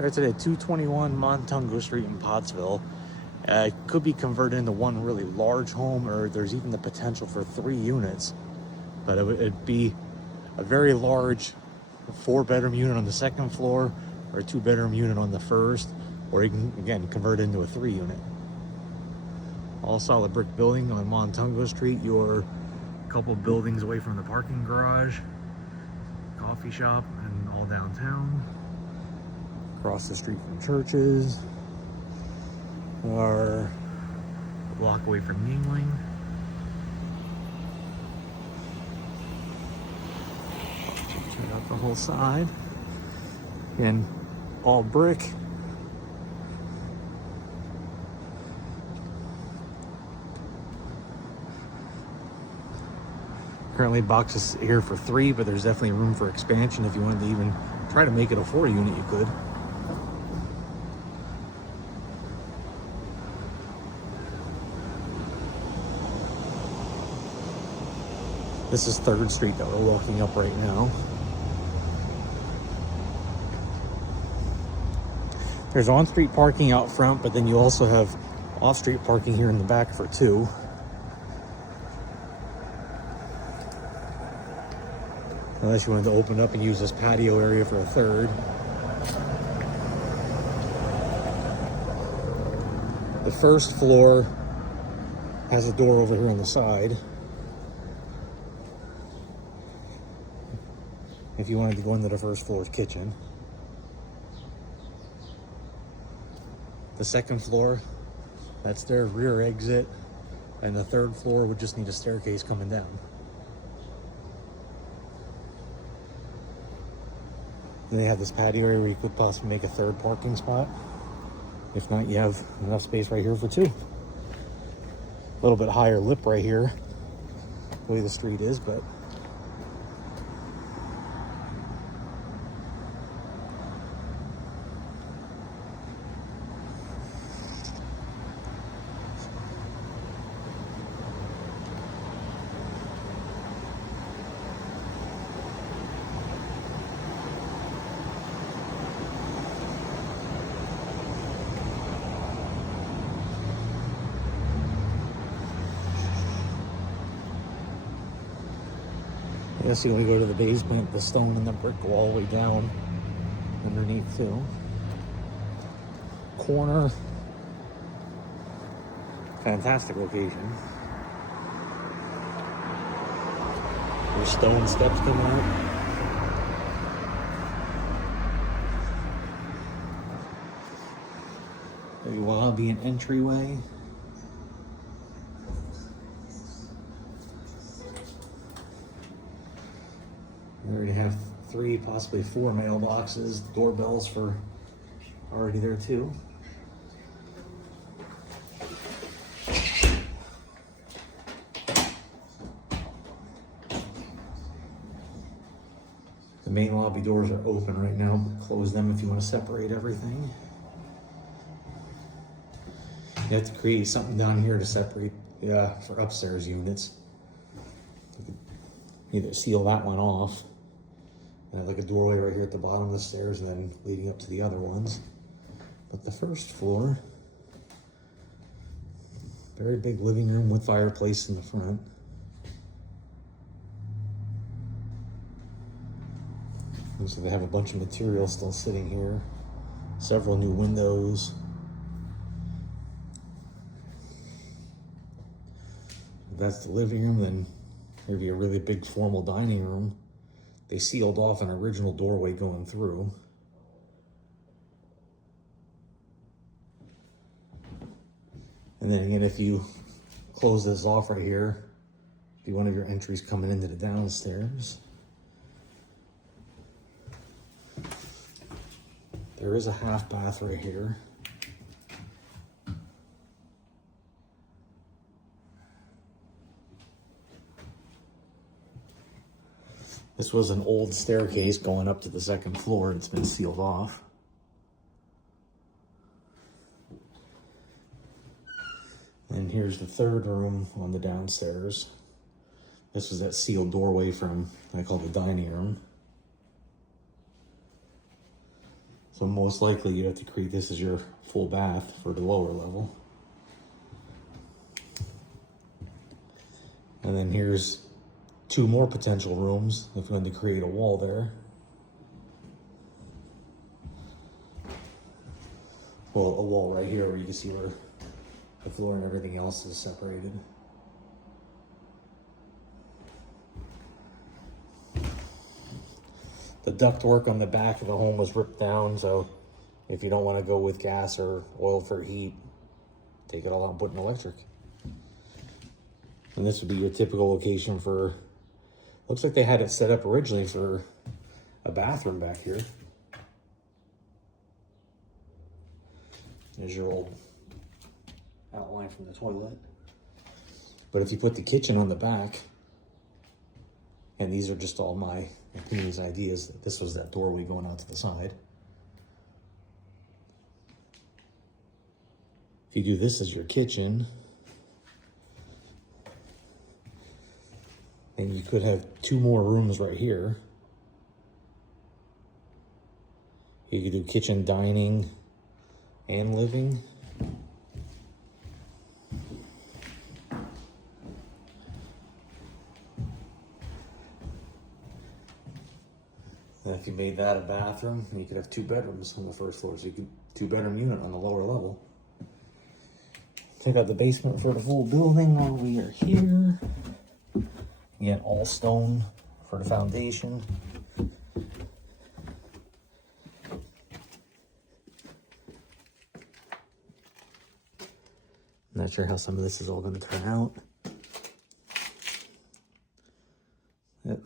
It's at 221 Mahantongo Street in Pottsville. It could be converted into one really large home, or there's even the potential for 3 units. But it'd be a very large 4-bedroom unit on the second floor, or a 2-bedroom unit on the first, or you can, again, convert it into a 3 unit. All solid brick building on Mahantongo Street. You're a couple buildings away from the parking garage, coffee shop, and all downtown. Across the street from churches, or a block away from Yingling. Check out the whole side. Again, all brick. Currently boxes here for 3, but there's definitely room for expansion. If you wanted to even try to make it a 4 unit, you could. This is 3rd Street that we're walking up right now. There's on-street parking out front, but then you also have off-street parking here in the back for 2. Unless you wanted to open up and use this patio area for a 3rd. The 1st floor has a door over here on the side. If you wanted to go into the 1st floor's kitchen. The 2nd floor, that's their rear exit. And the 3rd floor would just need a staircase coming down. And they have this patio area where you could possibly make a 3rd parking spot. If not, you have enough space right here for 2. A little bit higher lip right here, the way the street is, but I guess you want to go to the basement, the stone and the brick go all the way down underneath too. Corner. Fantastic location. There's stone steps coming out. Very well be an entryway. We already have 3, possibly 4 mailboxes. Doorbells for already there too. The main lobby doors are open right now. Close them if you want to separate everything. You have to create something down here to separate for upstairs units. Either seal that one off. And have like a doorway right here at the bottom of the stairs and then leading up to the other ones. But the 1st floor, very big living room with fireplace in the front. And so they have a bunch of material still sitting here. Several new windows. That's the living room. Then there'd be a really big formal dining room. They sealed off an original doorway going through. And then again, if you close this off right here, be one of your entries coming into the downstairs. There is a half bath right here. This was an old staircase going up to the 2nd floor. It's been sealed off. And here's the 3rd room on the downstairs. This was that sealed doorway from, I call the dining room. So most likely you'd have to create this as your full bath for the lower level. And then here's two more potential rooms if you want to create a wall there. Well, a wall right here where you can see where the floor and everything else is separated. The ductwork on the back of the home was ripped down, so if you don't want to go with gas or oil for heat, take it all out and put in electric. And this would be your typical location for, looks like they had it set up originally for a bathroom back here. There's your old outline from the toilet. But if you put the kitchen on the back, and these are just all my opinions and ideas, this was that doorway going out to the side. If you do this as your kitchen, then you could have two more rooms right here. You could do kitchen, dining, and living. And if you made that a bathroom, you could have two bedrooms on the first floor. So you could two-bedroom unit on the lower level. Check out the basement for the full building while we are here. Again, all stone for the foundation. Not sure how some of this is all going to turn out.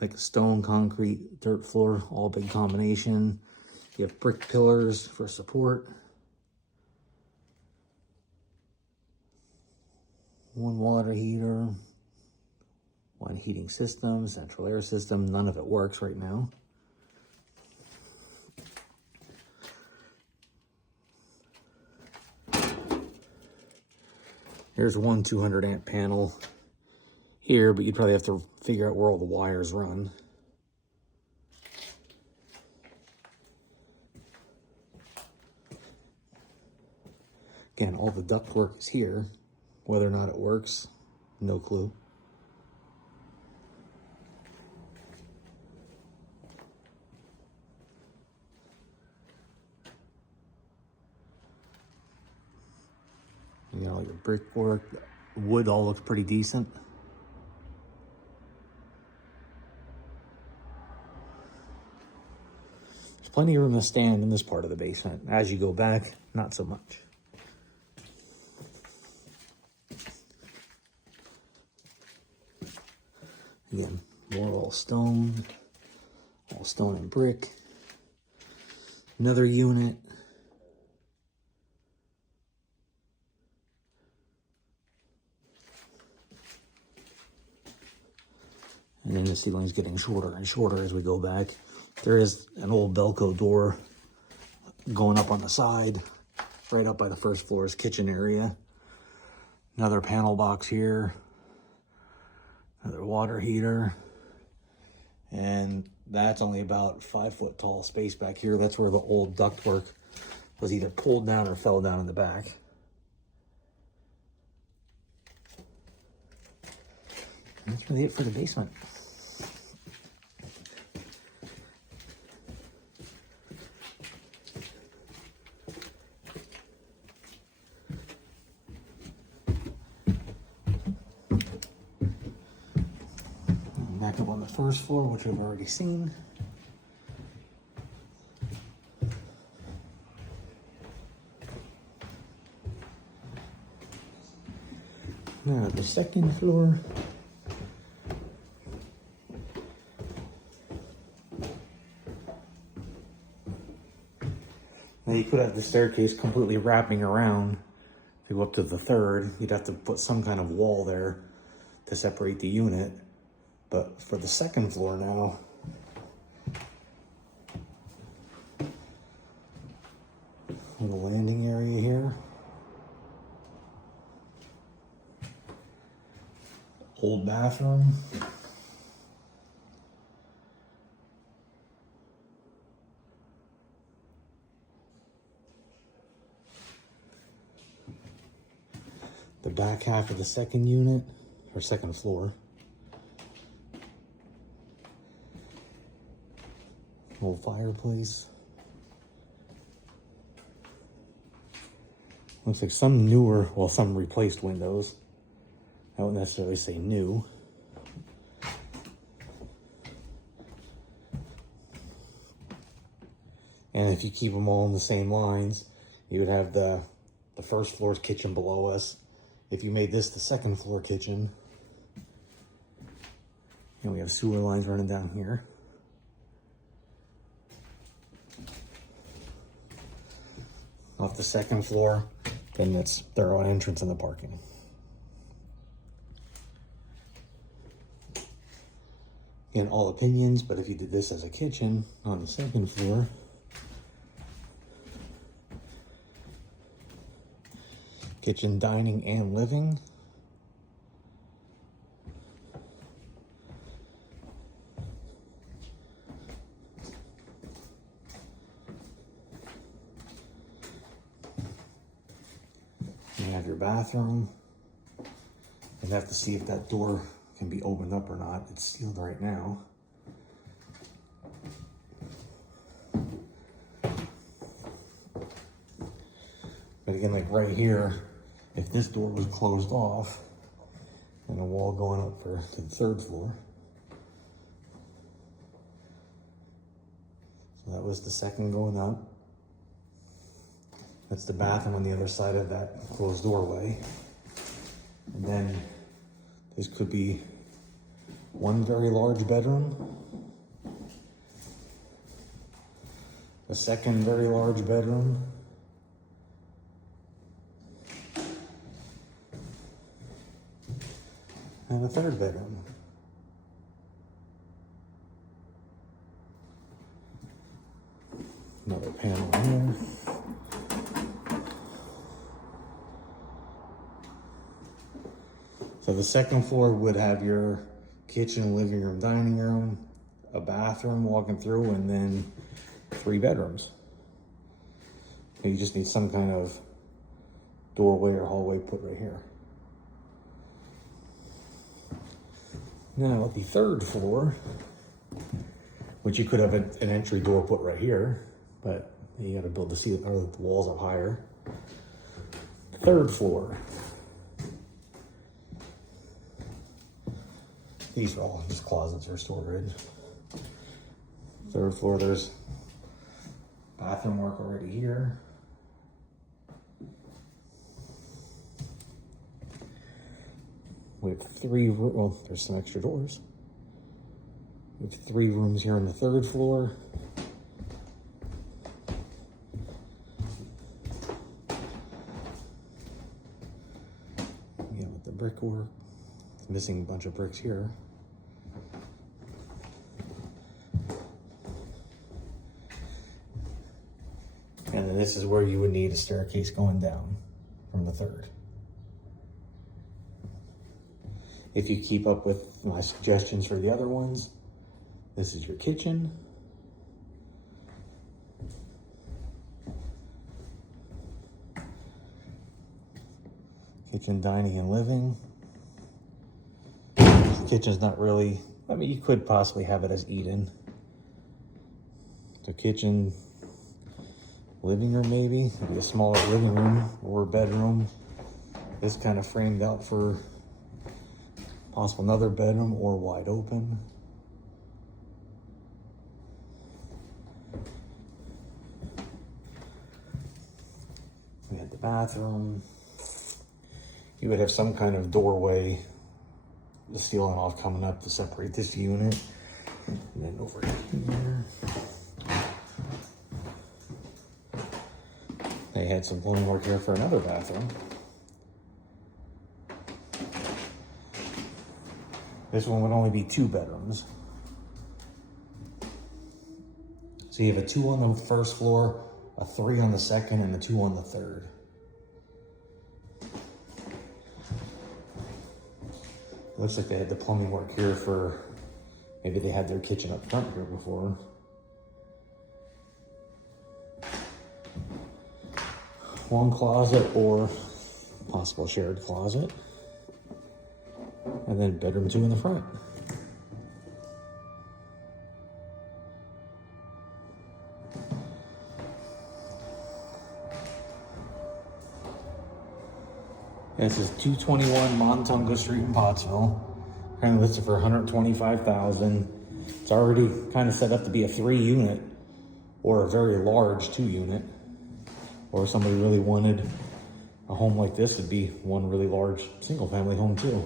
Like a stone, concrete, dirt floor, all big combination. You have brick pillars for support. One water heater, one heating system, central air system. None of it works right now. Here's one 200 amp panel here, but you'd probably have to figure out where all the wires run. Again, all the ductwork is here. Whether or not it works, no clue. You know, your brickwork, wood all looks pretty decent. There's plenty of room to stand in this part of the basement. As you go back, not so much. Again, more all stone and brick. Another unit. And then the ceiling's getting shorter and shorter as we go back. There is an old Velcro door going up on the side, right up by the first floor's kitchen area. Another panel box here. Another water heater. And that's only about 5 foot tall space back here. That's where the old ductwork was either pulled down or fell down in the back. And that's really it for the basement. Back up on the first floor, which we've already seen. Now the second floor. Now you could have the staircase completely wrapping around to go up to the third. You'd have to put some kind of wall there to separate the unit. But for the second floor now, little landing area here. Old bathroom. the back half of the second unit, or second floor. Little fireplace. Looks like some newer, well, some replaced windows. I wouldn't necessarily say new. And if you keep them all in the same lines, you would have the first floor's kitchen below us. If you made this the second floor kitchen, and we have sewer lines running down here. Off the second floor, then that's their own entrance in the parking. In all opinions, but if you did this as a kitchen on the second floor, kitchen, dining, and living. You have your bathroom. You'd have to see if that door can be opened up or not. It's sealed right now. But again, like right here, if this door was closed off, and a wall going up to the third floor. So that was the second going up. That's the bathroom on the other side of that closed doorway. And then this could be one very large bedroom, a second very large bedroom, and a third bedroom. Another panel here. So the second floor would have your kitchen, living room, dining room, a bathroom walking through, and then 3 bedrooms. You just need some kind of doorway or hallway put right here. Now, the third floor, which you could have an entry door put right here, but you got to build the ceiling or the walls up higher. Third floor. These are all just closets or storage. Third floor, there's bathroom work already here. We have 3, well, there's some extra doors. We have 3 rooms here on the third floor. Again, with the brickwork, it's missing a bunch of bricks here. And then this is where you would need a staircase going down from the third. If you keep up with my suggestions for the other ones, this is your kitchen. Kitchen, dining, and living. The kitchen's not really, I mean, you could possibly have it as eat-in. So kitchen, living room maybe, maybe a smaller living room or bedroom. This kind of framed out for possible another bedroom or wide open. We had the bathroom. You would have some kind of doorway, the ceiling off coming up to separate this unit. And then over here, they had some plumbing work here for another bathroom. This one would only be 2 bedrooms. So you have a 2 on the first floor, a 3 on the second, and a 2 on the third. Looks like they had the plumbing work here for, maybe they had their kitchen up front here before. One closet or possible shared closet, and then bedroom 2 in the front. This is 221 Mahantongo Street in Pottsville. Kind of listed for $125,000. It's already kind of set up to be a 3-unit or a very large 2-unit. Or if somebody really wanted a home like this, it'd be one really large single-family home too.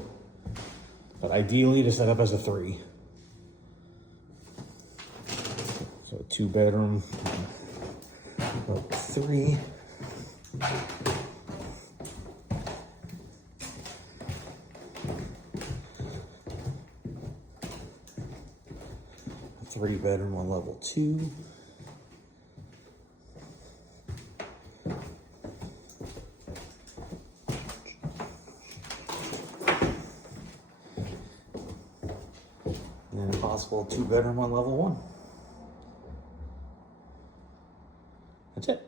But ideally, to set up as a 3. So a 2-bedroom, 3. 3-bedroom on level 2. And a possible 2-bedroom on level 1. That's it.